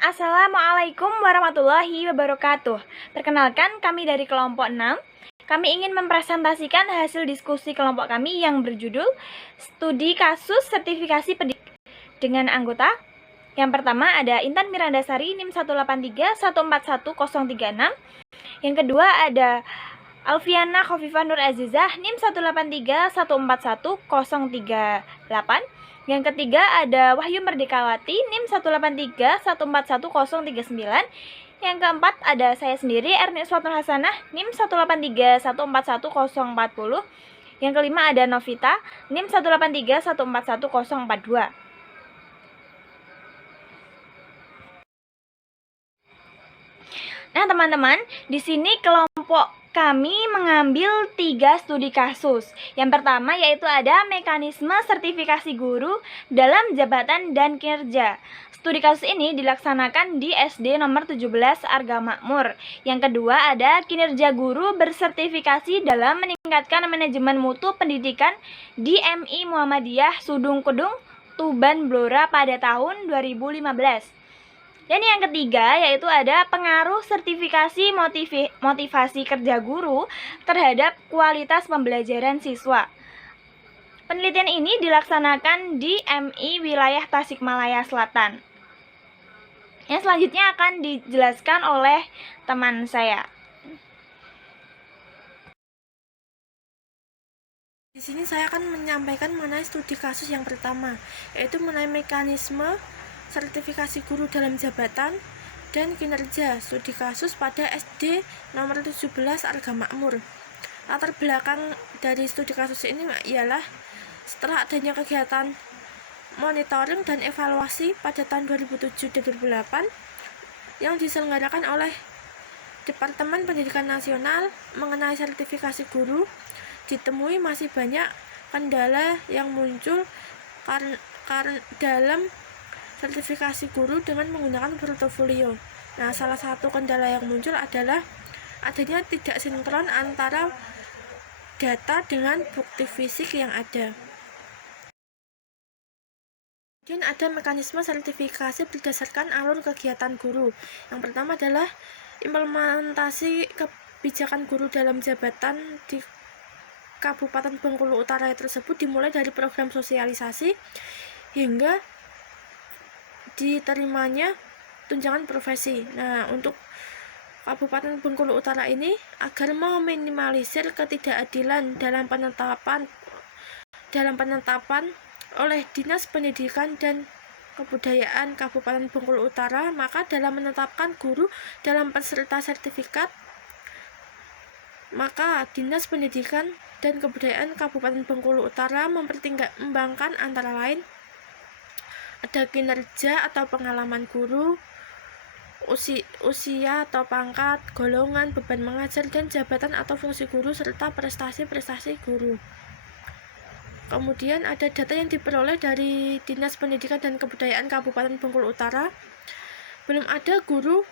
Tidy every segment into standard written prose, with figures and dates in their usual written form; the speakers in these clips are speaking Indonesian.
Assalamualaikum warahmatullahi wabarakatuh. Perkenalkan, kami dari kelompok 6. Kami ingin mempresentasikan hasil diskusi kelompok kami yang berjudul Studi Kasus Sertifikasi Pendidik dengan anggota. Yang pertama ada Intan Mirandasari NIM 183141036. Yang kedua ada Alfiana Khofifah Nur Azizah NIM 183141038. Yang ketiga ada Wahyu Merdekawati NIM 183141039. Yang keempat ada saya sendiri Erni Uswatun Hasanah NIM 183141040. Yang kelima ada Novita NIM 183141042. Nah, teman-teman, di sini kelompok kami mengambil 3 studi kasus. Yang pertama yaitu ada mekanisme sertifikasi guru dalam jabatan dan kinerja. Studi kasus ini dilaksanakan di SD nomor 17 Arga Makmur. Yang kedua ada kinerja guru bersertifikasi dalam meningkatkan manajemen mutu pendidikan di MI Muhammadiyah Sudung Kedung, Tuban Blora pada tahun 2015. Dan yang ketiga yaitu ada pengaruh sertifikasi motivasi kerja guru terhadap kualitas pembelajaran siswa. Penelitian ini dilaksanakan di MI wilayah Tasikmalaya Selatan. Yang selanjutnya akan dijelaskan oleh teman saya. Di sini saya akan menyampaikan mengenai studi kasus yang pertama, yaitu mengenai mekanisme sertifikasi guru dalam jabatan dan kinerja studi kasus pada SD nomor 17 Arga Makmur. Latar belakang dari studi kasus ini ialah setelah adanya kegiatan monitoring dan evaluasi pada tahun 2007 dan 2008 yang diselenggarakan oleh Departemen Pendidikan Nasional mengenai sertifikasi guru, ditemui masih banyak kendala yang muncul karena dalam sertifikasi guru dengan menggunakan portofolio. Nah, salah satu kendala yang muncul adalah adanya tidak sinkron antara data dengan bukti fisik yang ada. Kemudian ada mekanisme sertifikasi berdasarkan alur kegiatan guru. Yang pertama adalah implementasi kebijakan guru dalam jabatan di Kabupaten Bengkulu Utara tersebut dimulai dari program sosialisasi hingga diterimanya tunjangan profesi. Nah, untuk Kabupaten Bengkulu Utara ini agar meminimalisir ketidakadilan dalam penetapan oleh Dinas Pendidikan dan Kebudayaan Kabupaten Bengkulu Utara, maka dalam menetapkan guru dalam peserta sertifikat, maka Dinas Pendidikan dan Kebudayaan Kabupaten Bengkulu Utara mempertimbangkan antara lain ada kinerja atau pengalaman guru, usia atau pangkat, golongan, beban mengajar, dan jabatan atau fungsi guru, serta prestasi-prestasi guru. Kemudian ada data yang diperoleh dari Dinas Pendidikan dan Kebudayaan Kabupaten Bengkulu Utara. Belum ada guru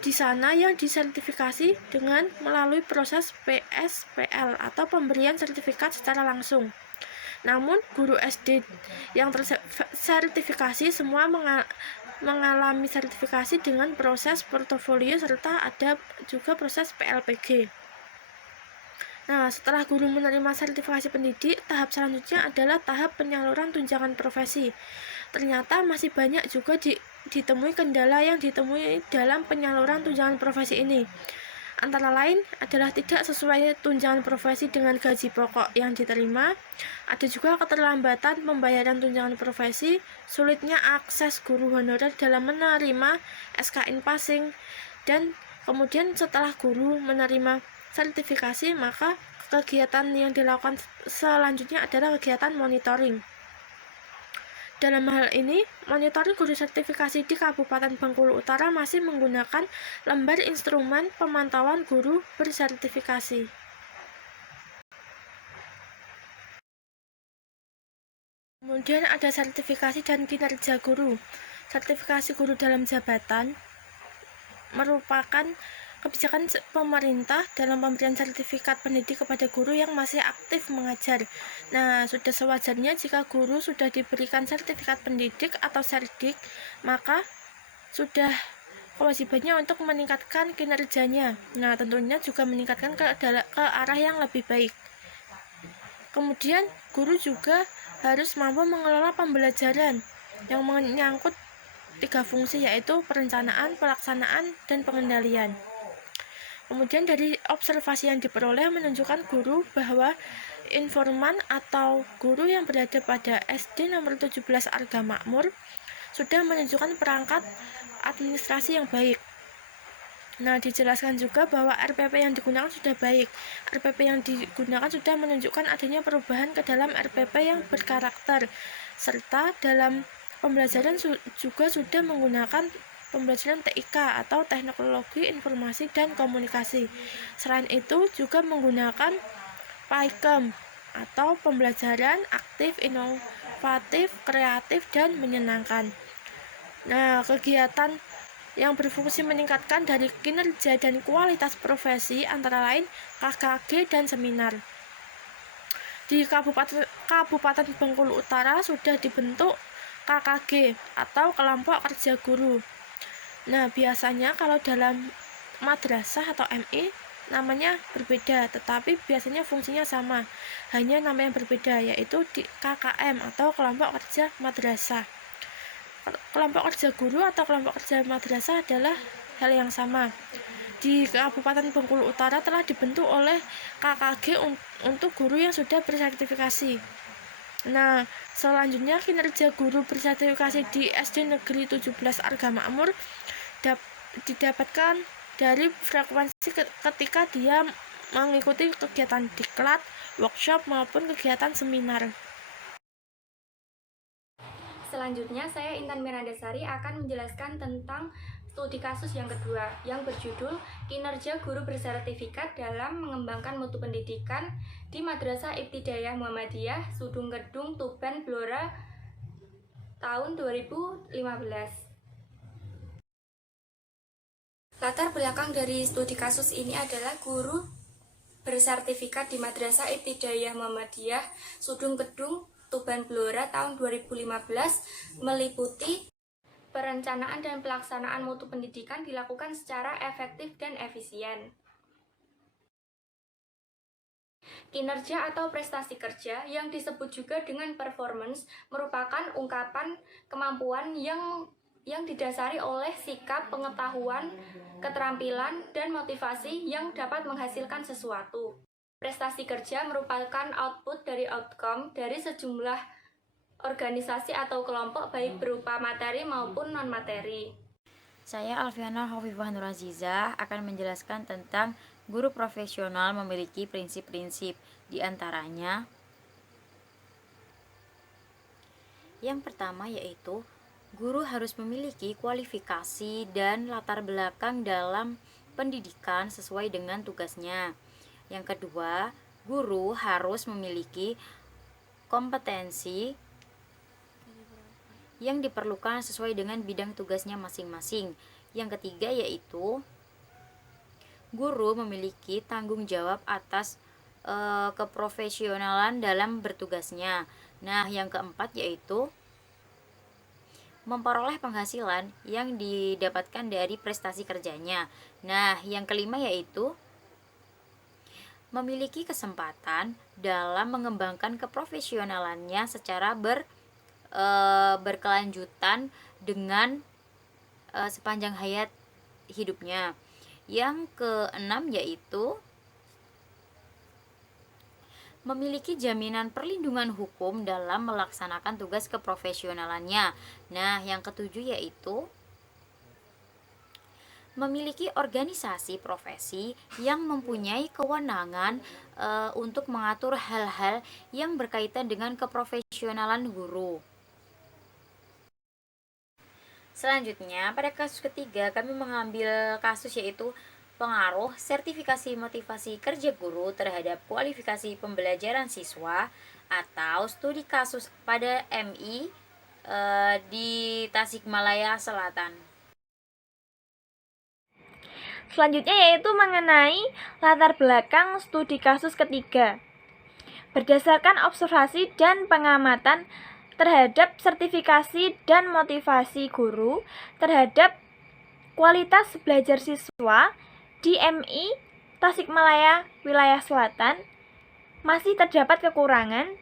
di sana yang disertifikasi dengan melalui proses PSPL atau pemberian sertifikat secara langsung. Namun, guru SD yang tersertifikasi semua mengalami sertifikasi dengan proses portofolio serta ada juga proses PLPG. Nah, setelah guru menerima sertifikasi pendidik, tahap selanjutnya adalah tahap penyaluran tunjangan profesi. Ternyata masih banyak juga ditemui kendala yang ditemui dalam penyaluran tunjangan profesi ini. Antara lain adalah tidak sesuai tunjangan profesi dengan gaji pokok yang diterima, ada juga keterlambatan pembayaran tunjangan profesi, sulitnya akses guru honorer dalam menerima SKN passing, dan kemudian setelah guru menerima sertifikasi, maka kegiatan yang dilakukan selanjutnya adalah kegiatan monitoring. Dalam hal ini, monitoring guru sertifikasi di Kabupaten Bengkulu Utara masih menggunakan lembar instrumen pemantauan guru bersertifikasi. Kemudian ada sertifikasi dan kinerja guru. Sertifikasi guru dalam jabatan merupakan kebijakan pemerintah dalam pemberian sertifikat pendidik kepada guru yang masih aktif mengajar. Nah, sudah sewajarnya jika guru sudah diberikan sertifikat pendidik atau serdik, maka sudah kewajibannya untuk meningkatkan kinerjanya. Nah, tentunya juga meningkatkan ke arah yang lebih baik. Kemudian, guru juga harus mampu mengelola pembelajaran yang menyangkut 3 fungsi, yaitu perencanaan, pelaksanaan, dan pengendalian. Kemudian dari observasi yang diperoleh menunjukkan guru bahwa informan atau guru yang berada pada SD nomor 17 Arga Makmur sudah menunjukkan perangkat administrasi yang baik. Nah, dijelaskan juga bahwa RPP yang digunakan sudah baik. RPP yang digunakan sudah menunjukkan adanya perubahan ke dalam RPP yang berkarakter, serta dalam pembelajaran juga sudah menggunakan pembelajaran TIK atau Teknologi Informasi dan Komunikasi. Selain itu, juga menggunakan PAIKEM atau pembelajaran aktif, inovatif, kreatif, dan menyenangkan. Nah, kegiatan yang berfungsi meningkatkan dari kinerja dan kualitas profesi antara lain KKG dan seminar. Di Kabupaten Bengkulu Utara sudah dibentuk KKG atau Kelompok Kerja Guru. Nah, biasanya kalau dalam madrasah atau MI namanya berbeda, tetapi biasanya fungsinya sama, hanya nama yang berbeda, yaitu di KKM atau Kelompok Kerja Madrasah. Kelompok kerja guru atau kelompok kerja madrasah adalah hal yang sama. Di Kabupaten Bengkulu Utara telah dibentuk oleh KKG untuk guru yang sudah bersertifikasi. Nah, selanjutnya kinerja guru bersertifikasi di SD Negeri 17 Arga Makmur didapatkan dari frekuensi ketika dia mengikuti kegiatan diklat, workshop, maupun kegiatan seminar. Selanjutnya, saya Intan Mirandasari akan menjelaskan tentang studi kasus yang kedua yang berjudul Kinerja Guru Bersertifikat dalam Mengembangkan Mutu Pendidikan di Madrasah Ibtidaiyah Muhammadiyah Sudung Kedung Tuban Blora tahun 2015. Latar belakang dari studi kasus ini adalah guru bersertifikat di Madrasah Ibtidaiyah Muhammadiyah Sudung Kedung Tuban Blora tahun 2015 meliputi perencanaan dan pelaksanaan mutu pendidikan dilakukan secara efektif dan efisien. Kinerja atau prestasi kerja yang disebut juga dengan performance merupakan ungkapan kemampuan yang didasari oleh sikap, pengetahuan, keterampilan, dan motivasi yang dapat menghasilkan sesuatu. Prestasi kerja merupakan output dari outcome dari sejumlah organisasi atau kelompok baik berupa materi maupun non-materi. Saya Alfiana Hovifah Nur Azizah akan menjelaskan tentang guru profesional memiliki prinsip-prinsip, di antaranya yang pertama yaitu guru harus memiliki kualifikasi dan latar belakang dalam pendidikan sesuai dengan tugasnya. Yang kedua, guru harus memiliki kompetensi yang diperlukan sesuai dengan bidang tugasnya masing-masing. Yang ketiga yaitu guru memiliki tanggung jawab atas keprofesionalan dalam bertugasnya. Nah, yang keempat yaitu memperoleh penghasilan yang didapatkan dari prestasi kerjanya. Nah, yang kelima yaitu memiliki kesempatan dalam mengembangkan keprofesionalannya secara berkelanjutan dengan sepanjang hayat hidupnya. Yang keenam yaitu memiliki jaminan perlindungan hukum dalam melaksanakan tugas keprofesionalannya. Nah, yang ketujuh yaitu memiliki organisasi profesi yang mempunyai kewenangan untuk mengatur hal-hal yang berkaitan dengan keprofesionalan guru. Selanjutnya, pada kasus ketiga kami mengambil kasus yaitu pengaruh sertifikasi motivasi kerja guru terhadap kualifikasi pembelajaran siswa atau studi kasus pada MI di Tasikmalaya Selatan. Selanjutnya yaitu mengenai latar belakang studi kasus ketiga. Berdasarkan observasi dan pengamatan terhadap sertifikasi dan motivasi guru terhadap kualitas belajar siswa di MI Tasikmalaya Wilayah Selatan masih terdapat kekurangan,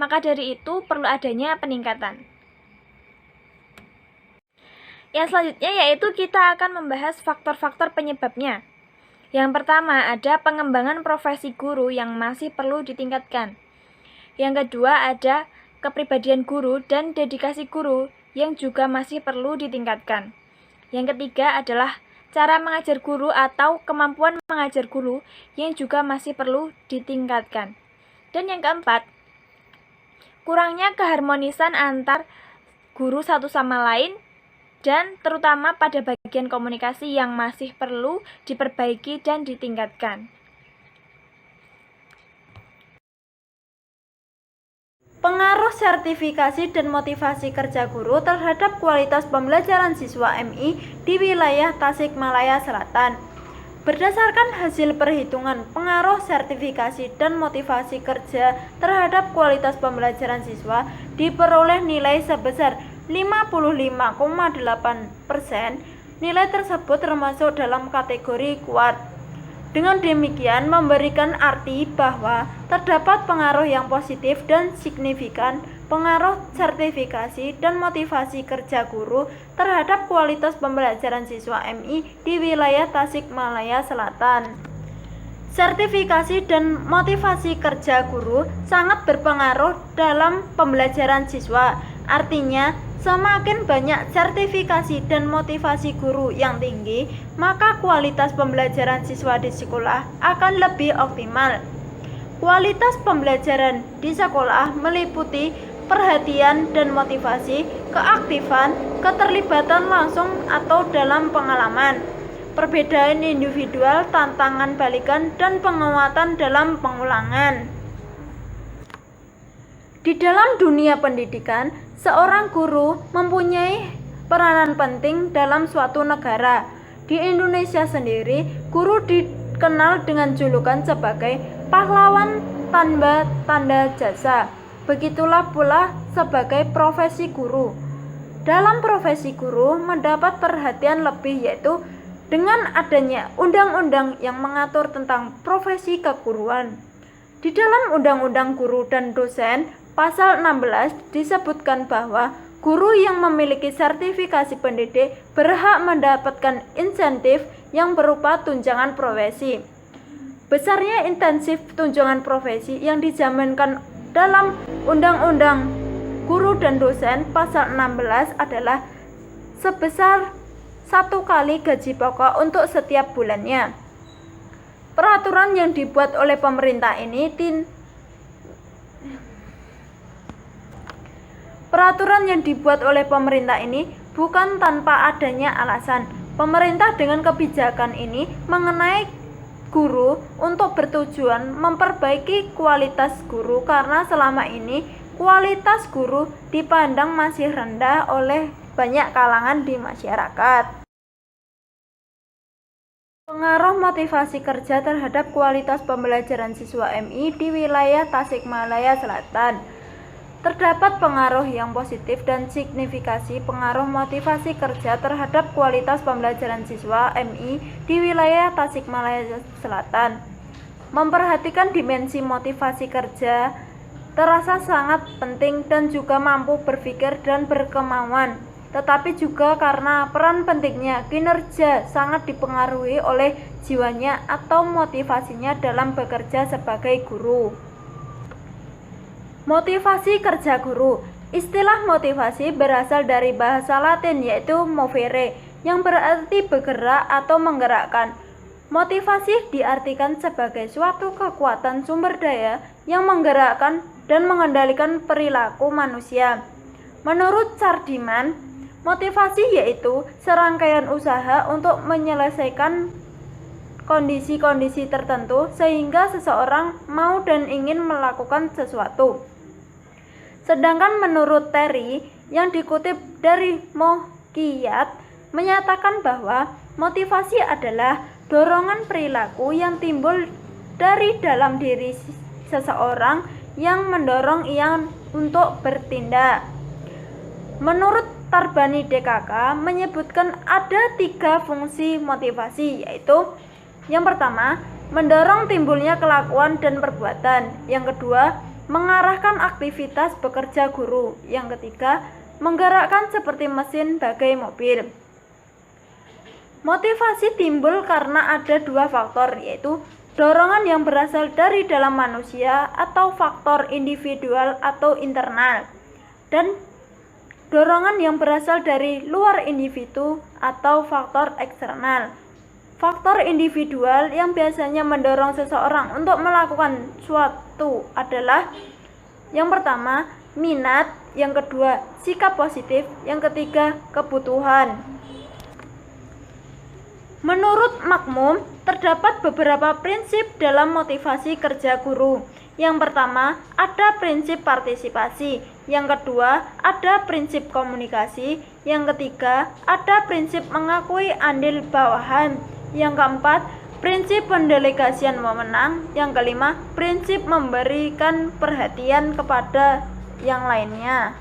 maka dari itu perlu adanya peningkatan. Yang selanjutnya yaitu kita akan membahas faktor-faktor penyebabnya. Yang pertama ada pengembangan profesi guru yang masih perlu ditingkatkan. Yang kedua ada kepribadian guru dan dedikasi guru yang juga masih perlu ditingkatkan. Yang ketiga adalah cara mengajar guru atau kemampuan mengajar guru yang juga masih perlu ditingkatkan. Dan yang keempat, kurangnya keharmonisan antar guru satu sama lain dan terutama pada bagian komunikasi yang masih perlu diperbaiki dan ditingkatkan. Pengaruh sertifikasi dan motivasi kerja guru terhadap kualitas pembelajaran siswa MI di wilayah Tasikmalaya Selatan. Berdasarkan hasil perhitungan pengaruh sertifikasi dan motivasi kerja terhadap kualitas pembelajaran siswa diperoleh nilai sebesar 55,8%. Nilai tersebut termasuk dalam kategori kuat. Dengan demikian memberikan arti bahwa terdapat pengaruh yang positif dan signifikan pengaruh sertifikasi dan motivasi kerja guru terhadap kualitas pembelajaran siswa MI di wilayah Tasikmalaya Selatan. Sertifikasi dan motivasi kerja guru sangat berpengaruh dalam pembelajaran siswa. Artinya, semakin banyak sertifikasi dan motivasi guru yang tinggi, maka kualitas pembelajaran siswa di sekolah akan lebih optimal. Kualitas pembelajaran di sekolah meliputi perhatian dan motivasi, keaktifan, keterlibatan langsung atau dalam pengalaman, perbedaan individual, tantangan balikan, dan penguatan dalam pengulangan. Di dalam dunia pendidikan, seorang guru mempunyai peranan penting dalam suatu negara. Di Indonesia sendiri, guru dikenal dengan julukan sebagai pahlawan tanpa tanda jasa. Begitulah pula sebagai profesi guru. Dalam profesi guru mendapat perhatian lebih yaitu dengan adanya undang-undang yang mengatur tentang profesi keguruan. Di dalam Undang-Undang Guru dan Dosen Pasal 16 disebutkan bahwa guru yang memiliki sertifikasi pendidik berhak mendapatkan insentif yang berupa tunjangan profesi. Besarnya intensif tunjangan profesi yang dijaminkan dalam Undang-Undang Guru dan Dosen Pasal 16 adalah sebesar 1 kali gaji pokok untuk setiap bulannya. Peraturan yang dibuat oleh pemerintah ini bukan tanpa adanya alasan. Pemerintah dengan kebijakan ini mengenai guru untuk bertujuan memperbaiki kualitas guru karena selama ini kualitas guru dipandang masih rendah oleh banyak kalangan di masyarakat. Pengaruh motivasi kerja terhadap kualitas pembelajaran siswa MI di wilayah Tasikmalaya Selatan. Terdapat pengaruh yang positif dan signifikasi pengaruh motivasi kerja terhadap kualitas pembelajaran siswa MI di wilayah Tasikmalaya Selatan. Memperhatikan dimensi motivasi kerja terasa sangat penting dan juga mampu berpikir dan berkemauan. Tetapi juga karena peran pentingnya kinerja sangat dipengaruhi oleh jiwanya atau motivasinya dalam bekerja sebagai guru. Motivasi kerja guru. Istilah motivasi berasal dari bahasa Latin yaitu movere yang berarti bergerak atau menggerakkan. Motivasi diartikan sebagai suatu kekuatan sumber daya yang menggerakkan dan mengendalikan perilaku manusia. Menurut Chardiman, motivasi yaitu serangkaian usaha untuk menyelesaikan kondisi-kondisi tertentu sehingga seseorang mau dan ingin melakukan sesuatu. Sedangkan menurut Terry yang dikutip dari Mohkiyat menyatakan bahwa motivasi adalah dorongan perilaku yang timbul dari dalam diri seseorang yang mendorong ia untuk bertindak. Menurut Tarbani DKK menyebutkan ada 3 fungsi motivasi, yaitu yang pertama, mendorong timbulnya kelakuan dan perbuatan. Yang kedua, mengarahkan aktivitas bekerja guru. Yang ketiga, menggerakkan seperti mesin bagai mobil. Motivasi timbul karena ada 2 faktor, yaitu dorongan yang berasal dari dalam manusia atau faktor individual atau internal, dan dorongan yang berasal dari luar individu atau faktor eksternal. Faktor individual yang biasanya mendorong seseorang untuk melakukan suatu adalah yang pertama, minat, yang kedua, sikap positif, yang ketiga, kebutuhan. Menurut Makmum, terdapat beberapa prinsip dalam motivasi kerja guru. Yang pertama, ada prinsip partisipasi. Yang kedua, ada prinsip komunikasi. Yang ketiga, ada prinsip mengakui andil bawahan. Yang keempat, prinsip pendelegasian wewenang. Yang kelima, prinsip memberikan perhatian kepada yang lainnya.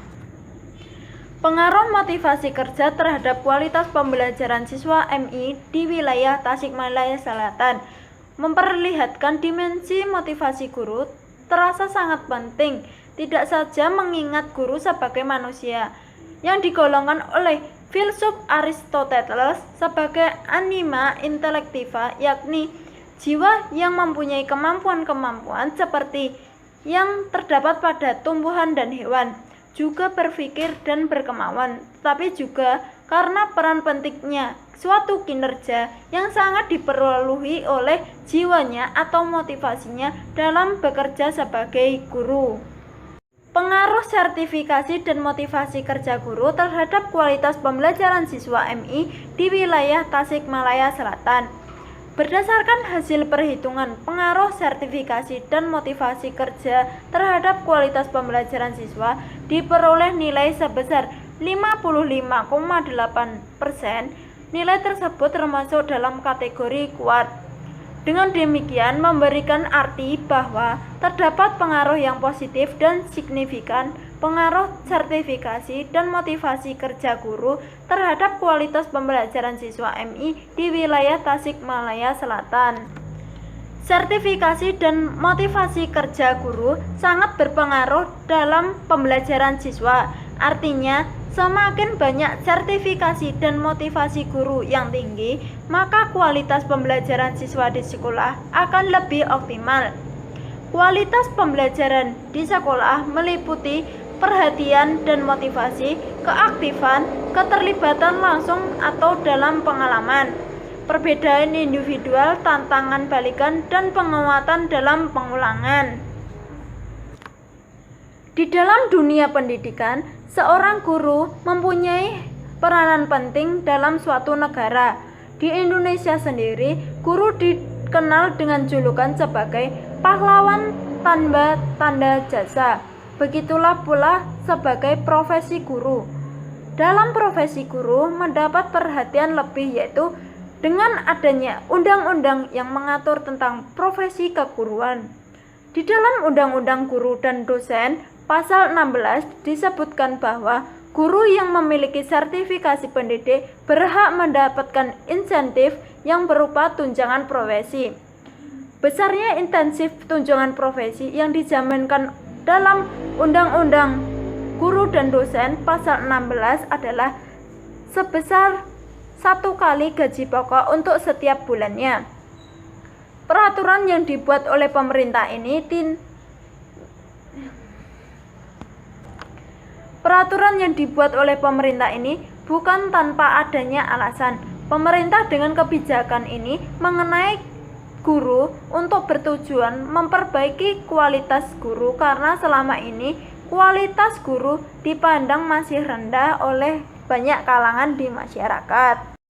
Pengaruh motivasi kerja terhadap kualitas pembelajaran siswa MI di wilayah Tasikmalaya Selatan memperlihatkan dimensi motivasi guru terasa sangat penting, tidak saja mengingat guru sebagai manusia yang digolongkan oleh filsuf Aristoteles sebagai anima intellectiva, yakni jiwa yang mempunyai kemampuan-kemampuan seperti yang terdapat pada tumbuhan dan hewan, juga berpikir dan berkemauan, tetapi juga karena peran pentingnya suatu kinerja yang sangat diperoleh oleh jiwanya atau motivasinya dalam bekerja sebagai guru. Pengaruh sertifikasi dan motivasi kerja guru terhadap kualitas pembelajaran siswa MI di wilayah Tasikmalaya Selatan. Berdasarkan hasil perhitungan pengaruh sertifikasi dan motivasi kerja terhadap kualitas pembelajaran siswa diperoleh nilai sebesar 55,8%. Nilai tersebut termasuk dalam kategori kuat. Dengan demikian memberikan arti bahwa terdapat pengaruh yang positif dan signifikan pengaruh sertifikasi dan motivasi kerja guru terhadap kualitas pembelajaran siswa MI di wilayah Tasikmalaya Selatan. Sertifikasi dan motivasi kerja guru sangat berpengaruh dalam pembelajaran siswa. Artinya, semakin banyak sertifikasi dan motivasi guru yang tinggi, maka kualitas pembelajaran siswa di sekolah akan lebih optimal. Kualitas pembelajaran di sekolah meliputi perhatian dan motivasi, keaktifan, keterlibatan langsung atau dalam pengalaman, perbedaan individual, tantangan balikan, dan penguatan dalam pengulangan. Di dalam dunia pendidikan, seorang guru mempunyai peranan penting dalam suatu negara. Di Indonesia sendiri, guru dikenal dengan julukan sebagai pahlawan tanpa tanda jasa. Begitulah pula sebagai profesi guru. Dalam profesi guru mendapat perhatian lebih, yaitu dengan adanya undang-undang yang mengatur tentang profesi keguruan. Di dalam Undang-Undang Guru dan Dosen Pasal 16 disebutkan bahwa guru yang memiliki sertifikasi pendidik berhak mendapatkan insentif yang berupa tunjangan profesi. Besarnya insentif tunjangan profesi yang dijaminkan dalam Undang-Undang Guru dan Dosen Pasal 16 adalah sebesar 1 kali gaji pokok untuk setiap bulannya. Peraturan yang dibuat oleh pemerintah ini bukan tanpa adanya alasan. Pemerintah dengan kebijakan ini mengenai guru untuk bertujuan memperbaiki kualitas guru, karena selama ini kualitas guru dipandang masih rendah oleh banyak kalangan di masyarakat.